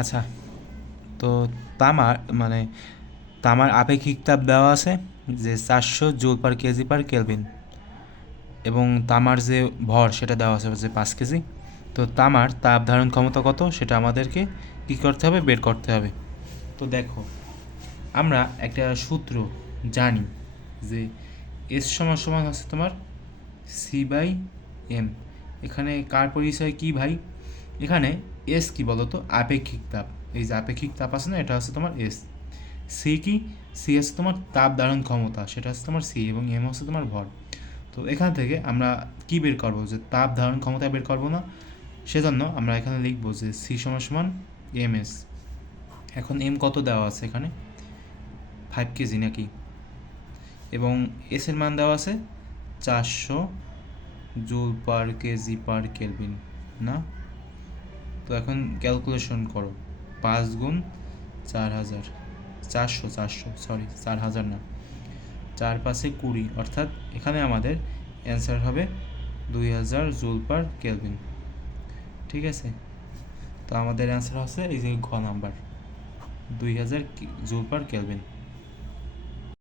আচ্ছা, তো তামার মানে তামার আপেক্ষিক তাপ দেওয়া আছে যে 400 জুল/কেজি/কেলভিন, এবং তামার যে ভর সেটা দেওয়া আছে যে 5 কেজি। তো তামার তাপ ধারণ ক্ষমতা কত সেটা আমাদেরকে কী করতে হবে, বের করতে হবে। তো দেখো, আমরা একটা সূত্র জানি যে এস সমান সমান হচ্ছে তোমার C/m। এখানে কার পরিচয় কি ভাই? এখানে এস কি বলতো, আপেক্ষিক তাপ। এই যে আপেক্ষিক তাপ আছে না, এটা হচ্ছে তোমার এস। সি কি? সি হচ্ছে তোমার তাপ ধারণ ক্ষমতা, সেটা হচ্ছে তোমার সি, এবং এম হচ্ছে তোমার ভর। তো এখান থেকে আমরা কি বের করবো, যে তাপ ধারণ ক্ষমতা বের করবো না, সেজন্য আমরা এখানে লিখবো যে সি সমান সমান এম এস। এখন এম কত দেওয়া আছে এখানে? 5 কেজি নাকি, এবং এসের মান দেওয়া আছে 400 জুল/কেজি/কেলভিন না? তো এখন ক্যালকুলেশন করো, 5 × 4000, 400 সরি 4000 না, 4×5=20, অর্থাৎ এখানে আমাদের অ্যান্সার হবে 2000 জুল/কেলভিন। ঠিক আছে, তো আমাদের অ্যান্সার হচ্ছে এই যে ঘ নাম্বার, 2000 জুল/কেলভিন।